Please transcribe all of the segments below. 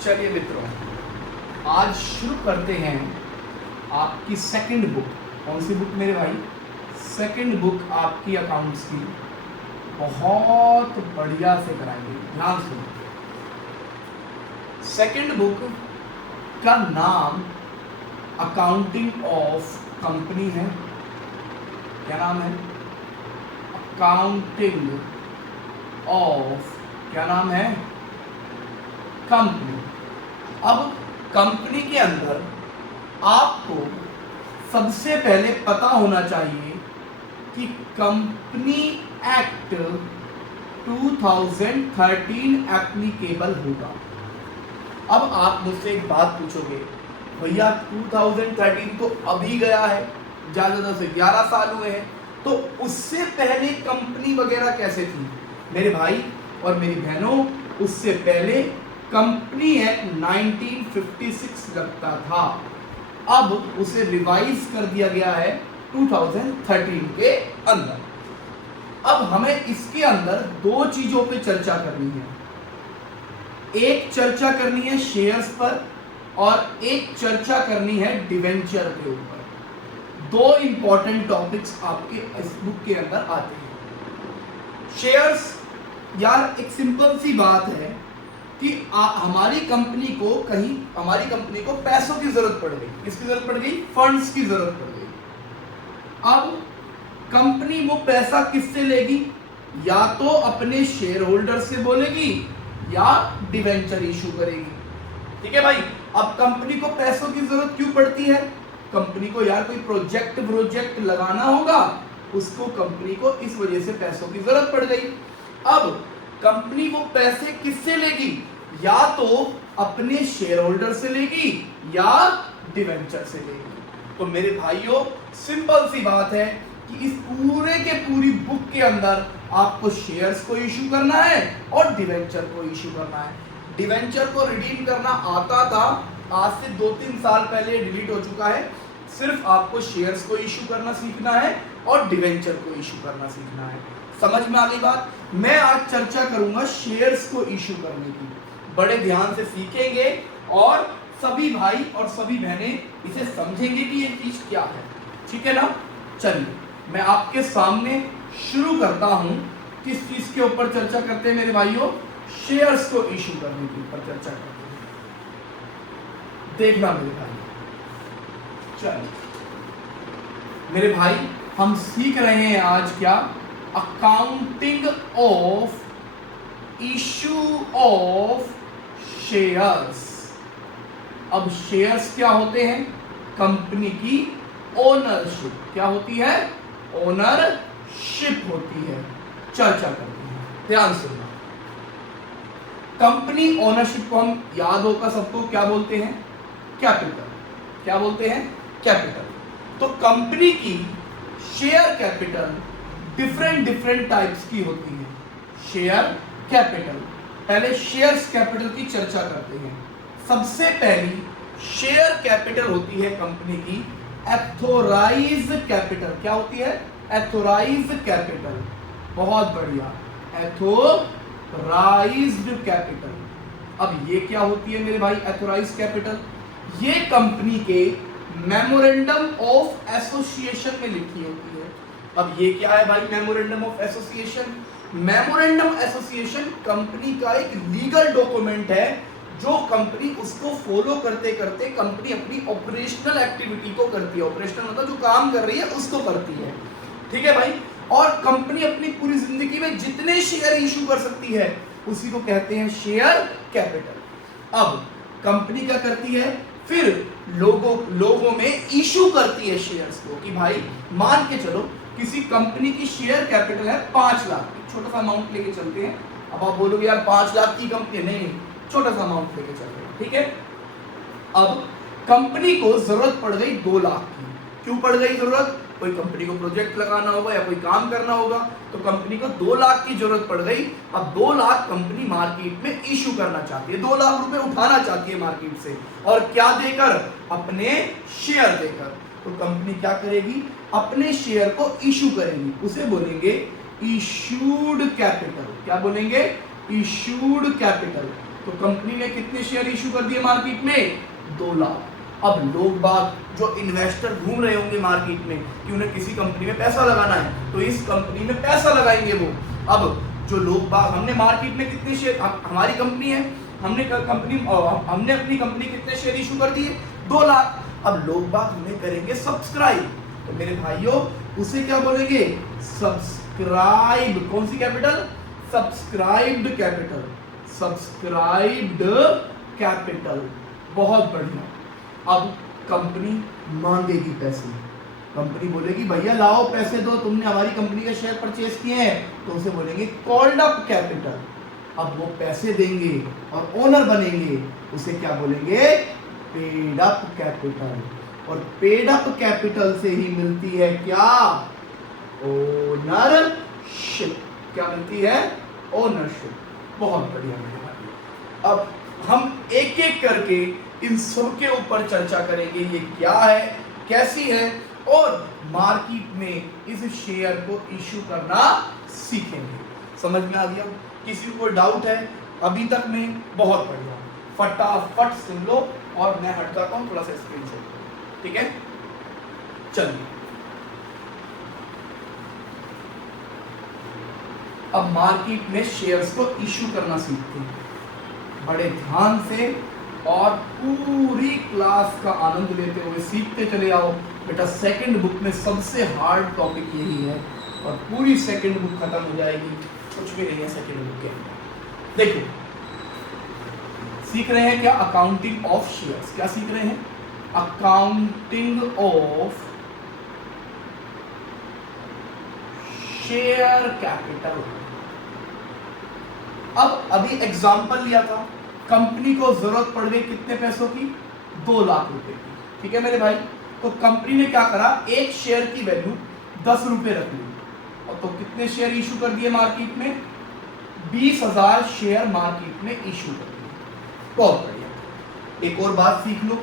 चलिए मित्रों, आज शुरू करते हैं आपकी सेकंड बुक। कौन सी बुक मेरे भाई? सेकंड बुक आपकी अकाउंट्स की। बहुत बढ़िया से कराएंगे, ध्यान सुनो। सेकंड बुक का नाम अकाउंटिंग ऑफ कंपनी है। क्या नाम है? अकाउंटिंग ऑफ, क्या नाम है? कंपनी। अब कंपनी के अंदर आपको सबसे पहले पता होना चाहिए कि कंपनी एक्ट 2013 एप्लीकेबल होगा। अब आप मुझसे एक बात पूछोगे, भैया 2013 तो अभी गया है, ज़्यादा से 11 साल हुए हैं, तो उससे पहले कंपनी वगैरह कैसे थी? मेरे भाई और मेरी बहनों, उससे पहले कंपनी एक्ट 1956 लगता था। अब उसे रिवाइज कर दिया गया है 2013 के अंदर। अब हमें इसके अंदर दो चीजों पे चर्चा करनी है। एक चर्चा करनी है शेयर्स पर और एक चर्चा करनी है डिवेंचर के ऊपर। दो इंपॉर्टेंट टॉपिक्स आपके इस बुक के अंदर आते हैं। शेयर्स, यार एक सिंपल सी बात है कि हमारी कंपनी को पैसों की जरूरत पड़ गई। किसकी जरूरत पड़ गई? फंड्स की जरूरत पड़ गई। अब कंपनी वो पैसा किससे लेगी? या तो अपने शेयर होल्डर से बोलेगी या डिवेंचर इशू करेगी। ठीक है भाई। अब कंपनी को पैसों की जरूरत क्यों पड़ती है? कंपनी को यार कोई प्रोजेक्ट लगाना होगा, उसको कंपनी को इस वजह से पैसों की जरूरत पड़ गई। अब कंपनी वो पैसे किससे लेगी? या तो अपने शेयर होल्डर से लेगी या डिवेंचर से लेगी। तो मेरे भाइयों, सिंपल सी बात है कि इस पूरे के पूरी बुक के अंदर आपको शेयर्स को इशू करना है और डिवेंचर को इशू करना है। डिवेंचर को रिडीम करना आता था, आज से 2-3 साल पहले डिलीट हो चुका है। सिर्फ आपको शेयर्स को इशू करना सीखना है और डिवेंचर को इशू करना सीखना है। समझ में आ गई बात? मैं आज चर्चा करूंगा शेयर्स को इशू करने की। बड़े ध्यान से सीखेंगे और सभी भाई और सभी बहनें इसे समझेंगे कि ये चीज क्या है। ठीक है ना? चलिए मैं आपके सामने शुरू करता हूं। किस चीज के ऊपर चर्चा करते हैं मेरे भाइयों? शेयर्स को इशू करने के ऊपर चर्चा करते हैं। देखना मेरे भाई, चलिए मेरे भाई, हम सीख रहे हैं आज क्या? Accounting of issue of shares. अब शेयर्स क्या होते हैं? कंपनी की ओनरशिप। क्या होती है? ओनरशिप होती है। चर्चा करते हैं, ध्यान सुनना। कंपनी ओनरशिप को हम याद होगा सबको, क्या बोलते हैं? कैपिटल। क्या बोलते हैं? कैपिटल। तो कंपनी की शेयर कैपिटल डिफरेंट टाइप्स की होती है। शेयर कैपिटल, पहले शेयर्स कैपिटल की चर्चा करते हैं। सबसे पहली शेयर कैपिटल होती है कंपनी की एथोराइज्ड कैपिटल। क्या होती है? Authorised capital. बहुत बढ़िया, एथोराइज्ड कैपिटल। अब ये क्या होती है मेरे भाई? एथोराइज्ड कैपिटल ये कंपनी के मेमोरेंडम ऑफ एसोसिएशन में लिखी होती है। अब ये क्या है भाई? Memorandum of association. Memorandum association company का एक लीगल डॉक्यूमेंट है जो कंपनी उसको फॉलो करते करते कंपनी अपनी ऑपरेशनल एक्टिविटी को करती है। ऑपरेशनल मतलब जो काम कर रही है उसको करती है। ठीक है भाई। और कंपनी अपनी पूरी जिंदगी में जितने शेयर इशू कर सकती है उसी को कहते हैं शेयर कैपिटल। अब कंपनी क्या करती है? फिर लोगों में इशू करती है शेयर्स को कि भाई मान के चलो किसी कंपनी की शेयर कैपिटल है 5 लाख की। छोटा सा अमाउंट लेके चलते हैं। अब आप बोलोगे यार 5 लाख की कंपनी, नहीं, छोटा सा अमाउंट लेके चलते हैं। ठीक है। अब कंपनी को जरूरत पड़ गई 2 लाख की। क्यों पड़ गई जरूरत? कोई कंपनी को प्रोजेक्ट लगाना होगा या कोई काम करना होगा, तो कंपनी को 2 लाख की जरूरत पड़ गई। अब 2 लाख कंपनी मार्केट में इशू करना चाहती है, 2 लाख रुपए उठाना चाहती है मार्केट से। और क्या देकर? अपने शेयर देकर। तो कंपनी क्या करेगी? अपने शेयर को इशू करेगी। उसे बोलेंगे इशूड कैपिटल। क्या बोलेंगे? Issued capital. तो कंपनी ने कितने शेयर इशू कर दिए मार्केट में? 2 लाख। अब लोग बाग जो इन्वेस्टर घूम रहे होंगे मार्केट में कि उन्हें किसी कंपनी में पैसा लगाना है, तो इस कंपनी में पैसा लगाएंगे वो। अब जो लोग बाग, हमने मार्केट में कितने शेयर, हमारी कंपनी है, हमने अपनी कंपनी कितने शेयर इशू कर दिए? 2 लाख। अब लोग बाग हमें करेंगे सब्सक्राइब, तो मेरे भाइयों उसे क्या बोलेंगे? सब्सक्राइब। कौन सी capital? Subscribed capital. Subscribed capital. बहुत बढ़िया। अब कंपनी मांगेगी पैसे, कंपनी बोलेगी भैया लाओ पैसे दो, तुमने हमारी कंपनी के शेयर परचेज किए हैं, तो उसे बोलेंगे कॉल्ड अप कैपिटल। अब वो पैसे देंगे और ओनर बनेंगे, उसे क्या बोलेंगे? Paid up capital. और पेड अप कैपिटल से ही मिलती है क्या? ओनरशिप। क्या मिलती है? ओनरशिप। बहुत बढ़िया। अब हम एक एक करके इन सब के ऊपर चर्चा करेंगे, ये क्या है, कैसी है, और मार्केट में इस शेयर को इशू करना सीखेंगे। समझ में आ गया? किसी को डाउट है अभी तक में? बहुत बढ़िया, फटाफट सुन लो और मैं हट जाता हूं थोड़ा सा स्क्रीन से, ठीक है? चलिए अब मार्केट में शेयर्स को इशू करना सीखते हैं, बड़े ध्यान से और पूरी क्लास का आनंद लेते हुए सीखते चले आओ बेटा। सेकंड बुक में सबसे हार्ड टॉपिक यही है और पूरी सेकंड बुक खत्म हो जाएगी, कुछ भी नहीं है सेकंड बुक के अंदर। देखो सीख रहे हैं क्या? Accounting of shares. क्या सीख रहे हैं? Accounting of share capital. अब अभी एग्जांपल लिया था, कंपनी को जरूरत पड़ गई कितने पैसों की? 2 लाख रुपए की, ठीक है मेरे भाई? तो कंपनी ने क्या करा? एक शेयर की वैल्यू 10 रुपए रख ली, और तो कितने शेयर इशू कर दिए मार्केट में? 20,000 शेयर मार्केट में इशू कर दिए। बहुत बढ़िया। एक और बात सीख लो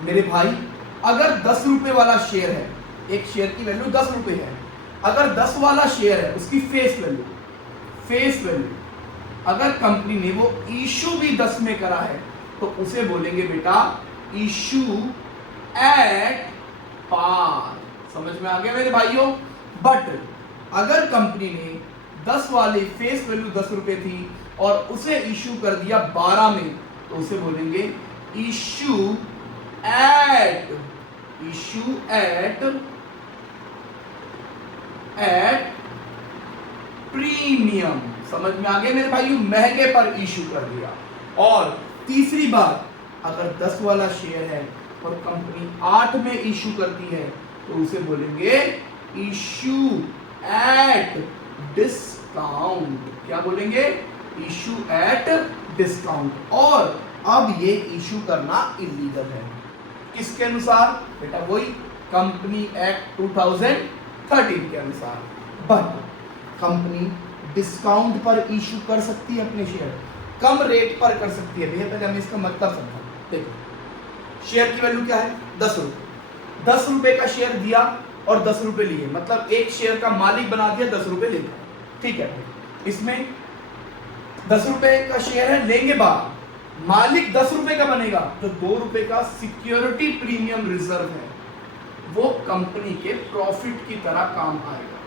मेरे भाई, अगर 10 रुपए वाला शेयर है, एक शेयर की वैल्यू 10 रुपए है, अगर 10 वाला शेयर है उसकी फेस वैल्यू अगर कंपनी ने वो इशू भी 10 में करा है, तो उसे बोलेंगे बेटा इशू एट पार। समझ में आ गया मेरे भाइयों? बट अगर कंपनी ने 10 वाली फेस वैल्यू 10 रुपए थी और उसे इशू कर दिया 12 में, तो उसे बोलेंगे इशू एट प्रीमियम। समझ में आ गया मेरे भाइयों? महंगे पर इशू कर दिया। और तीसरी बात, अगर 10 वाला शेयर है और कंपनी 8 में इशू करती है, तो उसे बोलेंगे इशू एट डिस्काउंट। क्या बोलेंगे? Issue at discount. और अब ये इशू करना इलीगल है, किसके अनुसार बेटा? वही कंपनी एक्ट 2013 के अनुसार। बट कंपनी डिस्काउंट पर इशू कर सकती है अपने शेयर, कम रेट पर कर सकती है। भैया पहले हमें इसका मतलब समझो। देखो शेयर की वैल्यू क्या है? 10 रुपए। 10 रुपए का शेयर दिया और 10 रुपए लिए, मतलब एक शेयर का मालिक बना दिया, 10 रुपए लेगा, ठीक है? इसमें 10 रुपए का शेयर है, लेंगे बाद, मालिक 10 रुपए का बनेगा, तो 2 रुपए का सिक्योरिटी प्रीमियम रिजर्व है, वो कंपनी के प्रॉफिट की तरह काम आएगा।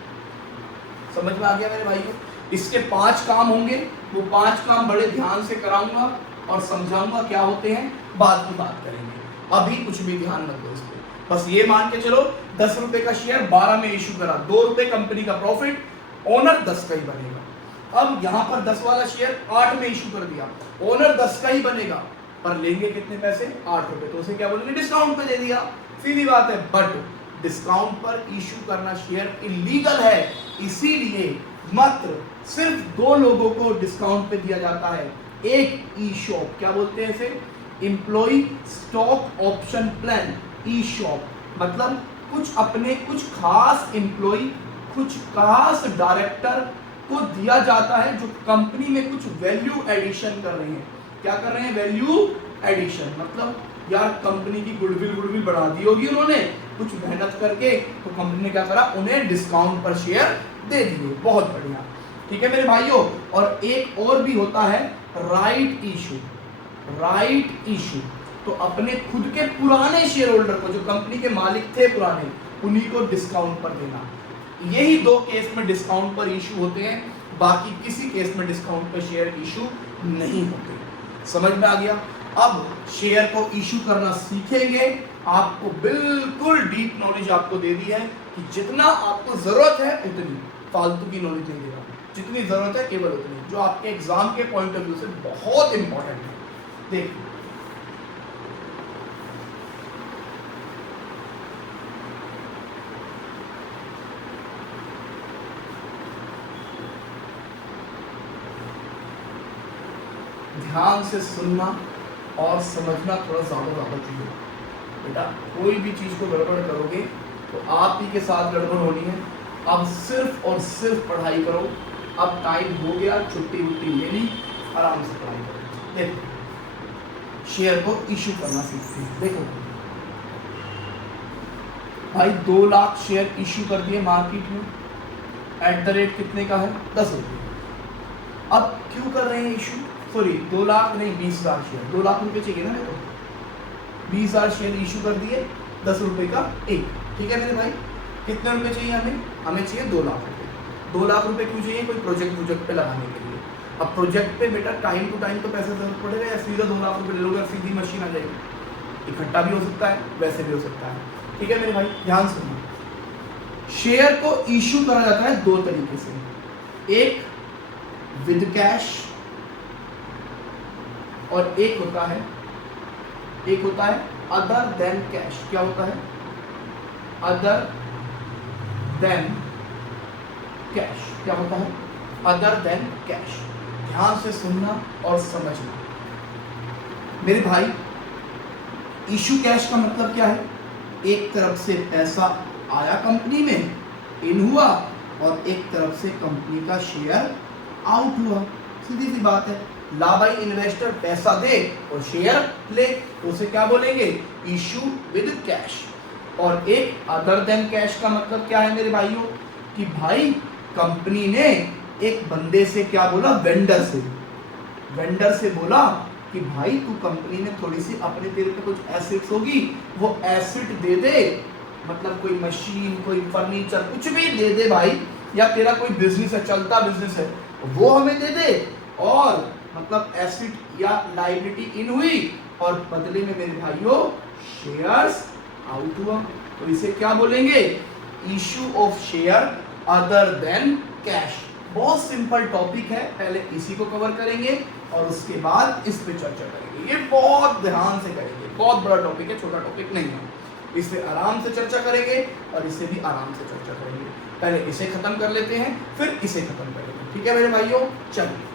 समझ में आ गया मेरे भाइयों? इसके 5 काम होंगे, वो 5 काम बड़े ध्यान से कराऊंगा और समझाऊंगा क्या होते हैं, बाद में बात करेंगे। अभी कुछ भी ध्यान मत दो इसको, बस ये मान के चलो 10 रुपए का शेयर 12 में इशू करा, 2 रुपए कंपनी का प्रॉफिट, ओनर 10 का ही बनेगा। अब यहाँ पर 10 वाला शेयर 8 में इशू कर दिया, ओनर 10 का ही बनेगा, पर लेंगे कितने पैसे? 8 रुपए। तो उसे क्या बोलेंगे? डिस्काउंट पे दे दिया, सीधी बात है। बट डिस्काउंट पर इशू करना शेयर इलीगल है, इसीलिए मात्र सिर्फ 2 लोगों को डिस्काउंट पे दिया जाता है। एक ई शॉप, क्या बोलते हैं इसे? Employ stock option plan. ESOP मतलब कुछ खास एम्प्लॉय, कुछ खास डायरेक्टर को दिया जाता है जो कंपनी में कुछ वैल्यू एडिशन कर रहे हैं। क्या कर रहे हैं? Value addition. मतलब यार कंपनी की गुडविल बढ़ा दी होगी उन्होंने कुछ मेहनत करके, तो कंपनी ने क्या करा? उन्हें डिस्काउंट पर शेयर दे दिए। बहुत बढ़िया, ठीक है मेरे भाइयों। और एक और भी होता है राइट इशू। राइट इशू, तो अपने खुद के पुराने शेयर होल्डर को, जो कंपनी के मालिक थे पुराने, उन्हीं को डिस्काउंट पर देना। यही दो केस में डिस्काउंट पर इशू होते हैं, बाकी किसी केस में डिस्काउंट पर शेयर इशू नहीं होते। समझ में आ गया? अब शेयर को इशू करना सीखेंगे। आपको बिल्कुल डीप नॉलेज आपको दे दी है कि जितना आपको जरूरत है उतनी, फालतू की नॉलेज नहीं देगा, जितनी जरूरत है केवल उतनी, जो आपके एग्जाम के पॉइंट ऑफ व्यू से बहुत इंपॉर्टेंट है। देखिए, ध्यान से सुनना और समझना थोड़ा ज़्यादा चाहिए बेटा। कोई भी चीज़ को गड़बड़ करोगे तो आप ही के साथ गड़बड़ होनी है। अब सिर्फ और सिर्फ पढ़ाई करो। अब टाइम हो गया, छुट्टी वुट्टी ले ली, आराम से पढ़ाई करो। देखो, शेयर को इशू करना सीखते हैं। देखो भाई, 2 लाख शेयर इशू कर दिए मार्केट में, एट द रेट कितने का है? 10 रुपये। अब क्यों कर रहे हैं इशू? सॉरी, 2 लाख नहीं, 20,000 शेयर। 2 लाख रुपए चाहिए ना मेरे को, 20,000 शेयर इशू कर दिए, 10 रुपए का एक। ठीक है मेरे भाई, कितने रुपए चाहिए हमें? हमें चाहिए 2 लाख रुपए। 2 लाख रुपए क्यों चाहिए? कोई प्रोजेक्ट पे लगाने के लिए। अब प्रोजेक्ट पे बेटा टाइम टू टाइम तो पैसा जरूरत पड़ेगा, या सीधा 2 लाख रुपए ले लोगे, सीधी मशीन आ जाएगी। इकट्ठा भी हो सकता है, वैसे भी हो सकता है। ठीक है मेरे भाई, ध्यान सुनो। शेयर को इशू करा जाता है 2 तरीके से, एक विद कैश और एक होता है अदर देन कैश। क्या होता है? Other than cash. क्या होता है? Other than cash. ध्यान से सुनना और समझना मेरे भाई। इशू कैश का मतलब क्या है? एक तरफ से पैसा आया कंपनी में, इन हुआ, और एक तरफ से कंपनी का शेयर आउट हुआ। सीधी सी बात है। ला भाई, इन्वेस्टर पैसा दे और शेयर ले, तो उसे क्या बोलेंगे? Issue with cash. और एक अदर देन कैश का मतलब क्या है मेरे भाइयों? कि भाई कंपनी ने एक बंदे से क्या बोला? वेंडर से बोला कि भाई तू, कंपनी ने थोड़ी सी अपने तेरे पे कुछ एसेट्स होगी, वो एसेट दे दे, मतलब कोई मशीन, कोई फर्नीचर, कुछ भी दे दे भाई, या तेरा कोई बिजनेस है, चलता बिजनेस है, वो हमें दे दे, और मतलब एसेट या लायबिलिटी इन हुई, और बदले में मेरे भाइयों शेयर्स आउट हुआ, तो इसे क्या बोलेंगे? Issue of share other than cash. बहुत सिंपल टॉपिक है, पहले इसी को कवर करेंगे और उसके बाद इस पे चर्चा करेंगे। ये बहुत ध्यान से करेंगे, बहुत बड़ा टॉपिक है, छोटा टॉपिक नहीं है। इसे आराम से चर्चा करेंगे और इसे भी आराम से चर्चा करेंगे। पहले इसे खत्म कर लेते हैं, फिर इसे खत्म करेंगे। ठीक है मेरे भाइयों, चलिए।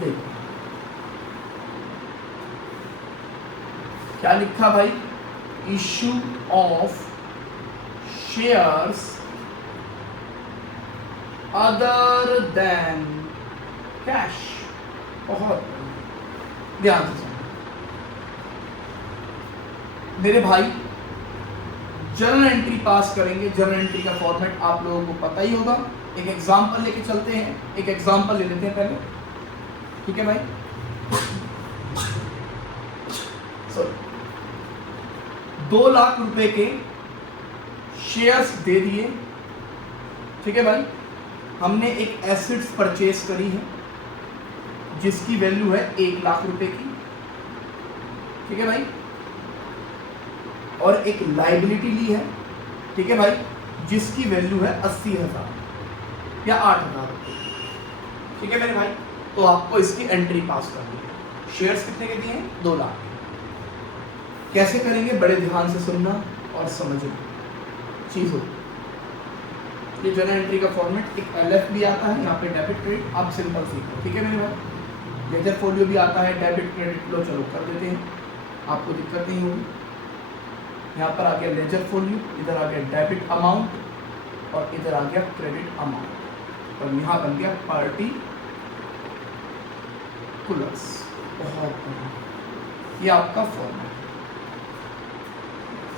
देखो क्या लिखा भाई? Issue of shares other than cash. बहुत ध्यान से सुनो मेरे भाई। जर्नल एंट्री पास करेंगे। जर्नल एंट्री का फॉर्मेट आप लोगों को पता ही होगा। एक एग्जांपल लेके चलते हैं, एक एग्जांपल ले लेते हैं पहले। ठीक है भाई, 2 लाख रुपए के शेयर्स दे दिए। ठीक है भाई, हमने एक एसेट्स परचेज करी है जिसकी वैल्यू है 1 लाख रुपए की। ठीक है भाई, और एक लायबिलिटी ली है। ठीक है भाई, जिसकी वैल्यू है 80,000 या 8,000 रुपये। ठीक है मेरे भाई, तो आपको इसकी एंट्री पास करनी है। शेयर्स कितने के दिए हैं? 2 लाख। कैसे करेंगे? बड़े ध्यान से सुनना और समझना चीज हो। ये जर्नल एंट्री का फॉर्मेट, एक एलएफ भी आता है यहाँ पे, डेबिट क्रेडिट, आप सिंपल सीखो। ठीक है मेरे भाई, लेजर फोलियो भी आता है, डेबिट क्रेडिट। लो चलो कर देते हैं, आपको दिक्कत नहीं होगी। यहाँ पर आ गया लेजर फोलियो, इधर आ गया डेबिट अमाउंट और इधर आ गया क्रेडिट अमाउंट, और यहाँ बन गया पार्टी कुलर्स। बहुत बढ़िया, ये आपका फॉर्मेट।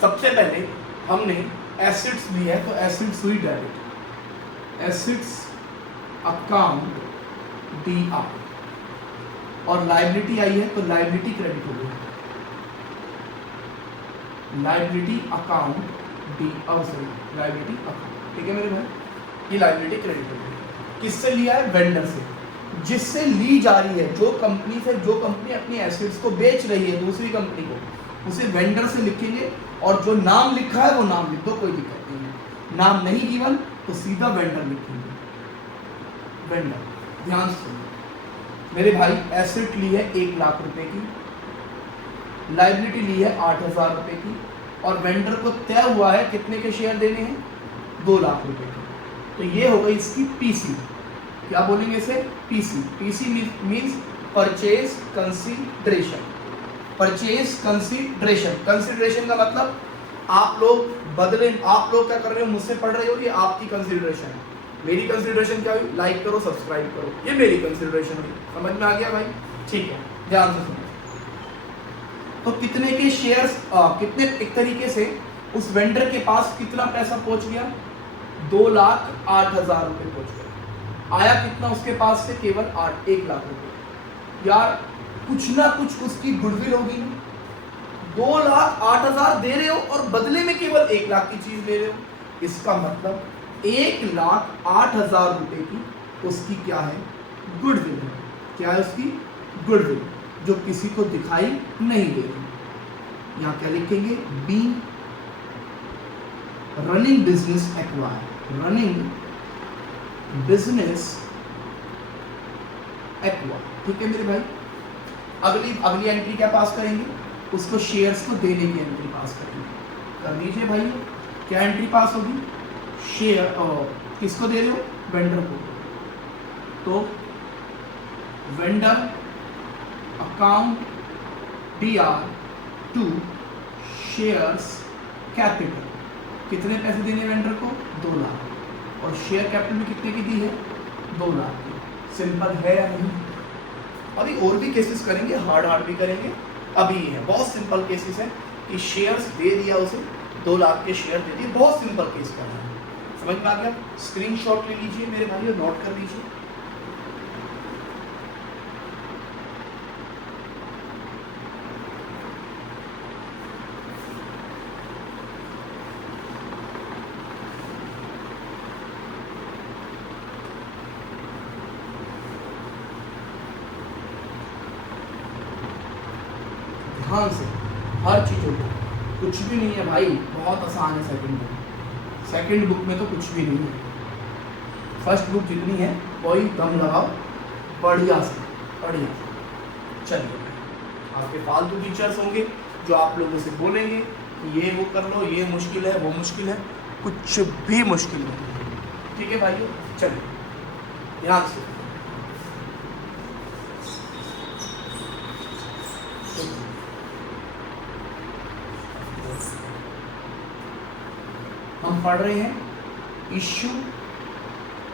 सबसे पहले हमने एसिड्स ली है, तो एसिड्स हुई डेबिट। एसेट्स अकाउंट DR, और लाइबिलिटी आई है तो लाइबिलिटी क्रेडिट हो गई, लाइबिलिटी अकाउंट लाइबिलिटी अकाउंट। ठीक है मेरे भाई, ये लाइबिलिटी क्रेडिट हो गई। किससे लिया है? वेंडर से, जिससे ली जा रही है, जो कंपनी से, जो कंपनी अपनी एसेट्स को बेच रही है दूसरी कंपनी को, उसे वेंडर से लिखेंगे, और जो नाम लिखा है वो नाम लिख दो, कोई दिक्कत नहीं है। नाम नहीं गिवन तो सीधा वेंडर लिखेंगे, वेंडर। ध्यान से मेरे भाई, एसेट ली है 1 लाख रुपए की, लाइबिलिटी ली है 8,000 रुपए की, और वेंडर को तय हुआ है कितने के शेयर देने हैं? 2 लाख रुपए के। तो ये हो गई इसकी पीसी। क्या बोलेंगे इसे? PC. PC means purchase consideration. Purchase consideration, consideration का मतलब आप लोग बदले, आप लोग क्या कर रहे हो, मुझसे पढ़ रहे हो, ये आपकी कंसीडरेशन है। मेरी कंसीडरेशन क्या हुई? लाइक करो, सब्सक्राइब करो, ये मेरी कंसीडरेशन हुई। समझ में आ गया भाई? ठीक है, ध्यान से सुनो। तो कितने के शेयर्स, कितने, एक तरीके से उस वेंडर के पास कितना पैसा पहुंच गया? 2,08,000 रुपए पहुंच गया। आया कितना उसके पास से? केवल 1 लाख रुपए। यार कुछ ना कुछ उसकी गुडविल होगी। 2,08,000 दे रहे हो और बदले में केवल 1 लाख की चीज ले रहे हो, इसका मतलब 1,08,000 रुपए की उसकी क्या है? गुडविल है। क्या है उसकी? गुडविल, जो किसी को दिखाई नहीं दे रही। यहाँ क्या लिखेंगे? B running business acquire, running business acquire. ठीक है मेरे भाई, अगली एंट्री क्या पास करेंगे? उसको शेयर्स को देने की एंट्री पास करेंगे। कर लीजिए भाई, क्या एंट्री पास होगी? शेयर किसको दे रहे हो? वेंडर को। तो vendor account DR to shares capital. कितने पैसे देने वेंडर को? 2 लाख। और शेयर कैपिटल में कितने की दी है? 2 लाख की। सिंपल है या नहीं? अभी और भी केसेस करेंगे, हार्ड भी करेंगे। अभी है बहुत सिंपल केसेस है कि शेयर्स दे दिया उसे, 2 लाख के शेयर दे दिए। बहुत सिंपल केस करना है, समझ में आ गया? स्क्रीनशॉट ले लीजिए मेरे भाई और नोट कर लीजिए। ध्यान से हर चीज़ों को, कुछ भी नहीं है भाई, बहुत आसान है। सेकंड बुक में तो कुछ भी नहीं है। फर्स्ट बुक जितनी है कोई दम लगाओ, बढ़िया से बढ़िया। चलिए, आपके फालतू टीचर्स होंगे जो आप लोगों से बोलेंगे कि ये वो कर लो, ये मुश्किल है, वो मुश्किल है। कुछ भी मुश्किल नहीं। ठीक है भाइयों, चलिए ध्यान से। हम पढ़ रहे हैं issue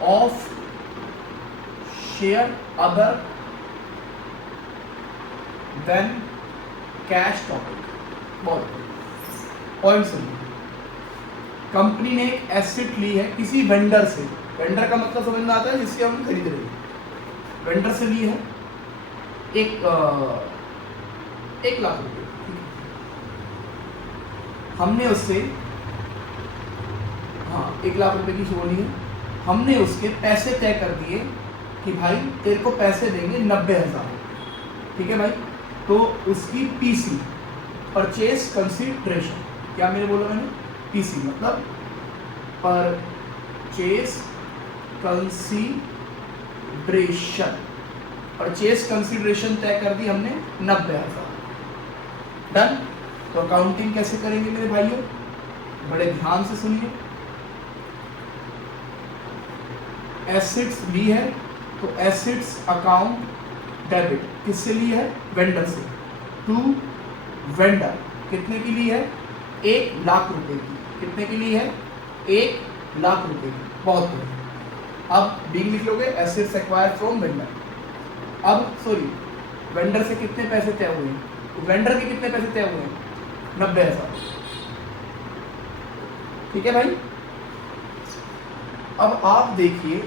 of share other than cash topic. बहुत पॉइंट सुनिए। कंपनी ने एक एसेट ली है किसी वेंडर से। वेंडर का मतलब समझ में आता है जिससे हम खरीद रहे हैं। वेंडर से ली है 1 लाख रुपए। हमने उससे 1 लाख रुपए की बोली है। हमने उसके पैसे तय कर दिए कि भाई तेरे को पैसे देंगे 90,000। ठीक है भाई, तो उसकी पीसी, परचेज कंसीडरेशन, क्या मैंने बोला? मैंने पीसी मतलब परचेज कंसीडरेशन। परचेज कंसीडरेशन तय कर दी हमने 90,000। डन। तो अकाउंटिंग कैसे करेंगे मेरे भाइयों? बड़े ध्यान से सुनिए। एसेट्स ली है तो एसेट्स अकाउंट डेबिट किससे ली है? वेंडर से। टू वेंडर कितने की ली है? 1 लाख रुपए की। कितने की ली है? 1 लाख रुपए की। बहुत बढ़िया। अब बिग लिख लोगे, एसेट्स एक्वायर्ड फ्रॉम वेंडर। अब सॉरी, वेंडर से कितने पैसे तय हुए हैं? वेंडर के कितने पैसे तय हुए हैं? 90,000। ठीक है भाई। अब आप देखिए,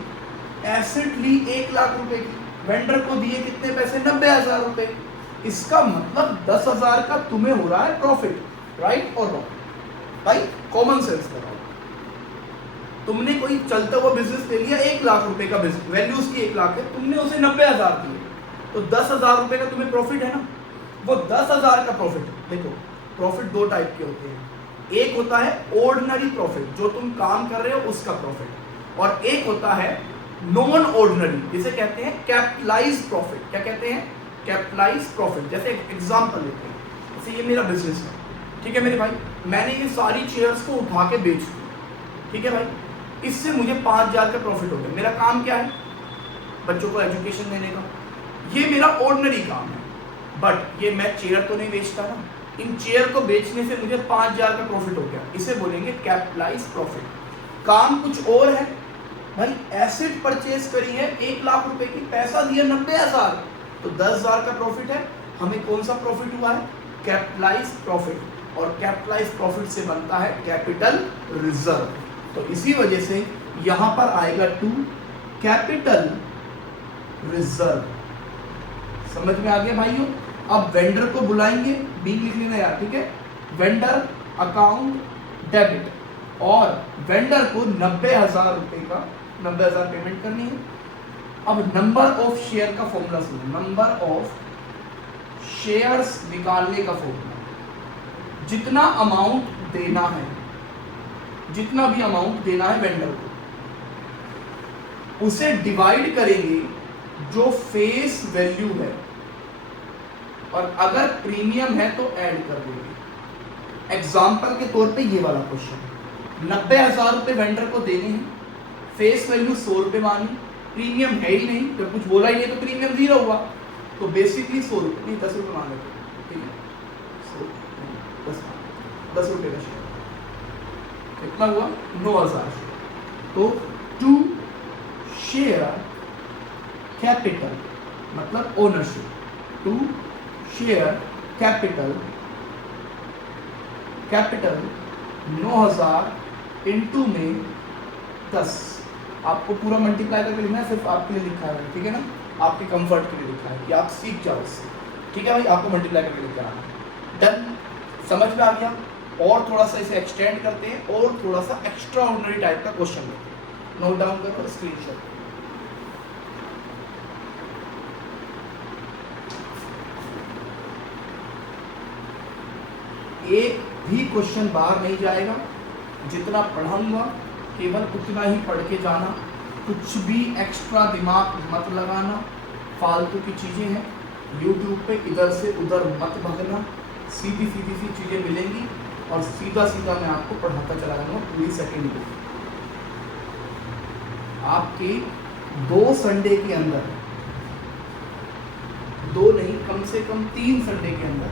एसेट ली 1 लाख रुपए की, वेंडर को दिए कितने पैसे, 90,000 रुपए। इसका मतलब 10,000 का तुम्हें हो रहा है प्रॉफिट, राइट और रॉन्ग? भाई कॉमन सेंस लगाओ। तुमने कोई चलता हुआ बिजनेस ले लिया 1 लाख रुपए का बिजनेस, वैल्यू उसकी 1 लाख है, तुमने उसे 90,000 दिए, तो 10,000 रुपए का तुम्हें प्रॉफिट है ना। वो 10,000 का प्रॉफिट, देखो प्रॉफिट दो टाइप के होते हैं, एक होता है ऑर्डिनरी प्रॉफिट, जो तुम काम कर रहे हो उसका प्रॉफिट, और एक होता है नॉन ऑर्डिनरी, जिसे कहते हैं कैपिटलाइज प्रॉफिट। क्या कहते हैं? Capitalise profit. जैसे एग्जांपल लेते हैं, जैसे ये मेरा बिजनेस है, ठीक है मेरे भाई, मैंने ये सारी चेयर्स को उठा के बेच दी, ठीक है भाई, इससे मुझे 5,000 का प्रॉफिट हो गया। मेरा काम क्या है? बच्चों को एजुकेशन देने का, ये मेरा ऑर्डिनरी काम है। बट ये मैं चेयर तो नहीं बेचता ना, इन चेयर को बेचने से मुझे 5,000 का प्रॉफिट हो गया, इसे बोलेंगे कैपिटलाइज प्रॉफिट। काम कुछ और है भाई, एसेट परचेज करी है 1 लाख रुपए की, पैसा दिया 90,000, तो 10,000 का प्रॉफिट है। हमें कौन सा प्रॉफिट हुआ है? Capitalize profit. और कैपिटलाइज प्रॉफिट से बनता है कैपिटल रिजर्व। तो इसी वजह से यहां पर आएगा टू कैपिटल रिजर्व। समझ में आ गया भाइयों? अब वेंडर को बुलाएंगे, बी लिख लेना यार, ठीक है, वेंडर अकाउंट डेबिट, और वेंडर को 90,000 रुपए का 90,000 पेमेंट करनी है। अब नंबर ऑफ शेयर का फॉर्मूला सुनो, नंबर ऑफ शेयर्स निकालने का फॉर्मूला, जितना अमाउंट देना है, जितना भी अमाउंट देना है वेंडर को, उसे डिवाइड करेंगे जो फेस वैल्यू है, और अगर प्रीमियम है तो ऐड कर देंगे। एग्जाम्पल के तौर पे ये वाला क्वेश्चन, 90,000 रुपए वेंडर को देने हैं, फेस वैल्यू 100 रुपए मानी, प्रीमियम है ही नहीं, जब कुछ बोला ही नहीं तो प्रीमियम 0 हुआ, तो बेसिकली 100 रुपए नहीं 10 रुपए मान लेते, ठीक है, 10 रुपए का शेयर कितना हुआ? 9,000 शेयर। तो टू शेयर कैपिटल मतलब ownership, to share capital 9,000 into में 10। आपको पूरा मल्टीप्लाई करके लिखना है, सिर्फ आपके लिए लिखा है, ठीक है ना, आपके कंफर्ट के लिए लिखा है कि आप सीख जाओ इससे, ठीक है भाई, आपको मल्टीप्लाई करके लिख जाना है। डन? समझ में आ गया? और थोड़ा सा इसे एक्सटेंड करते हैं, और थोड़ा सा एक्स्ट्रा ऑर्डिनरी टाइप का क्वेश्चन लेते हैं। नोट डाउन करो, स्क्रीनशॉट। एक भी क्वेश्चन बाहर नहीं जाएगा, जितना पढ़ाऊंगा केवल उतना ही पढ़ के जाना, कुछ भी एक्स्ट्रा दिमाग मत लगाना, फालतू की चीज़ें हैं, यूट्यूब पे इधर से उधर मत भागना, सीधी सीधी सी चीज़ें मिलेंगी और सीधा सीधा मैं आपको पढ़ाता चला जाऊँगा पूरी सेकेंड को। आपके 2 संडे के अंदर, 2 नहीं कम से कम 3 संडे के अंदर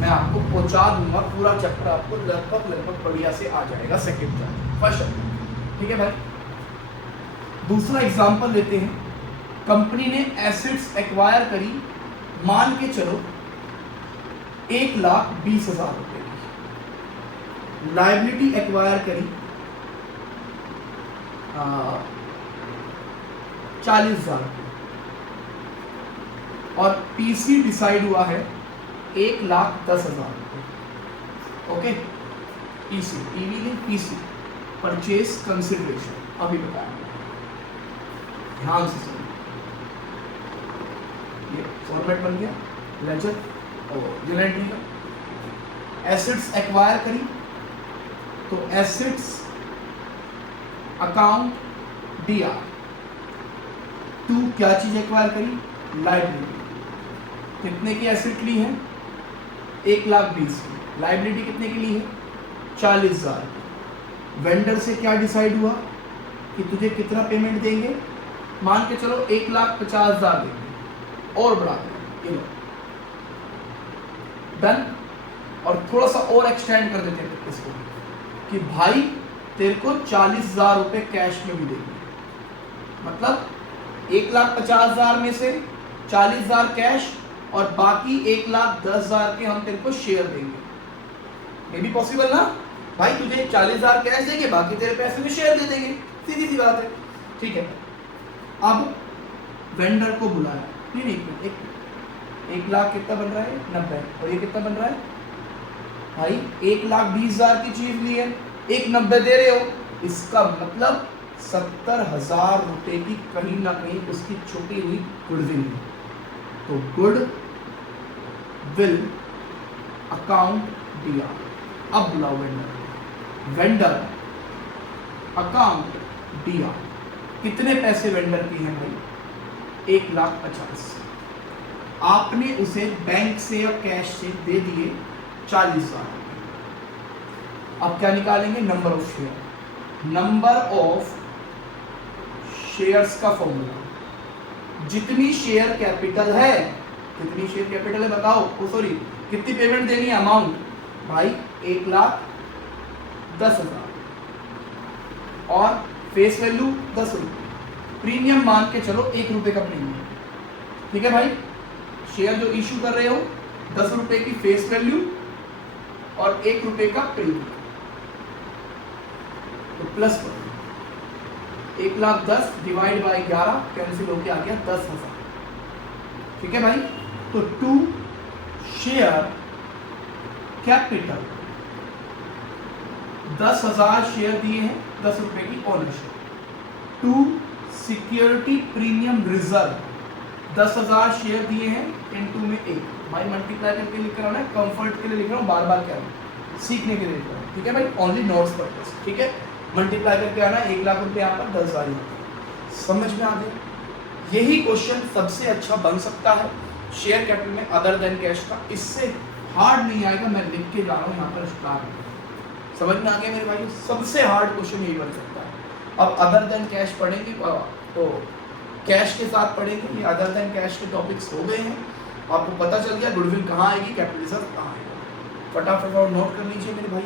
मैं आपको पहुंचा दूंगा, पूरा चैप्टर आपको लगभग बढ़िया से आ जाएगा सेकंड चैप्टर, फर्स्ट, ठीक है भाई। दूसरा एग्जांपल लेते हैं, कंपनी ने एसेट्स एक्वायर करी, मान के चलो 1,20,000 रुपए की, लायबिलिटी एक्वायर करी 40,000 रुपए, और पीसी डिसाइड हुआ है 1,10,000 रुपए। ओके, पीसी, ईवी नहीं पीसी, परचेज कंसिडरेशन, अभी बताया, ध्यान से सुनिए। ये फॉर्मेट बन गया लेजर और जर्नल एंट्री का। एसेट्स एक्वायर करी, तो एसेट्स अकाउंट डीआर, टू क्या चीज एक्वायर करी? लायबिलिटी। कितने की एसेट ली है? 1,20,000 की। लायबिलिटी कितने की ली है? 40,000। वेंडर से क्या डिसाइड हुआ कि तुझे कितना पेमेंट देंगे? मान के चलो 1,50,000 देंगे, और बढ़ा देंगे, डन। और थोड़ा सा और एक्सटेंड कर देते हैं इसको कि भाई तेरे को 40,000 रुपए कैश में भी देंगे, मतलब 1,50,000 में से 40,000 कैश और बाकी 1,10,000 के हम तेरे को शेयर देंगे। ये भी पॉसिबल ना भाई, तुझे 40,000 कैश देंगे, बाकी तेरे पैसे में शेयर दे देंगे, सीधी सी बात है, ठीक है। अब वेंडर को बुलाया, नहीं एक लाख कितना बन रहा है 90, और ये कितना बन रहा है भाई 1,20,000 की चीज ली है, 1,90 दे रहे हो, इसका मतलब 70,000 रुपए की कहीं ना कहीं उसकी छुपी हुई गुडविल है। तो गुड विल अकाउंट दिया। अब बुलाओ वेंडर, वेंडर अकाउंट दिया। कितने पैसे वेंडर की हैं भाई 1,50,000। आपने उसे बैंक से या कैश से दे दिए 40,000। अब क्या निकालेंगे, number of share. Number of shares का फॉर्मूला, जितनी शेयर कैपिटल है, कितनी शेयर कैपिटल है बताओ, सॉरी कितनी पेमेंट देनी है, अमाउंट भाई 1,10,000 और फेस वैल्यू 10 रुपये, प्रीमियम मान के चलो 1 रुपए का प्रीमियम, ठीक है भाई। शेयर जो इशू कर रहे हो 10 रुपए की फेस वैल्यू और 1 रुपए का प्रीमियम, तो प्लस 1,10,000 डिवाइड बाई 11 कैंसिल होके आ गया 10,000, ठीक है भाई। तो टू शेयर कैपिटल 10,000 शेयर दिए हैं, 10 रुपए की ownership. To security premium reserve 10,000 share दिए हैं, इनटू में 1 भाई मल्टीप्लाई करके लिख रहा हूँ ना, कंफर्ट के लिए लिख रहा हूँ, बार बार क्या सीखने के लिए लिख रहा हूँ, ठीक है भाई, ओनली नोट्स पर्पस, ठीक है। मल्टीप्लाई करके आना 1,00,000 रुपये यहाँ पर 10,000, समझ में आ गया। यही क्वेश्चन सबसे अच्छा बन सकता है शेयर कैपिटल में अदर देन कैश का, इससे हार्ड नहीं आएगा, मैं लिख के जा रहा हूँ यहाँ पर स्टार, समझ में आ गया मेरे भाई। सबसे हार्ड क्वेश्चन यही बन सकता है। अब अदर देन कैश पढ़ेंगे तो कैश के साथ पढ़ेंगे, ये अदर देन कैश के टॉपिक्स हो गए हैं, आपको पता चल गया गुडविल कहाँ आएगी, कैपिटल रिजर्व कहाँ आएगा। फटाफट और नोट कर लीजिए मेरे भाई।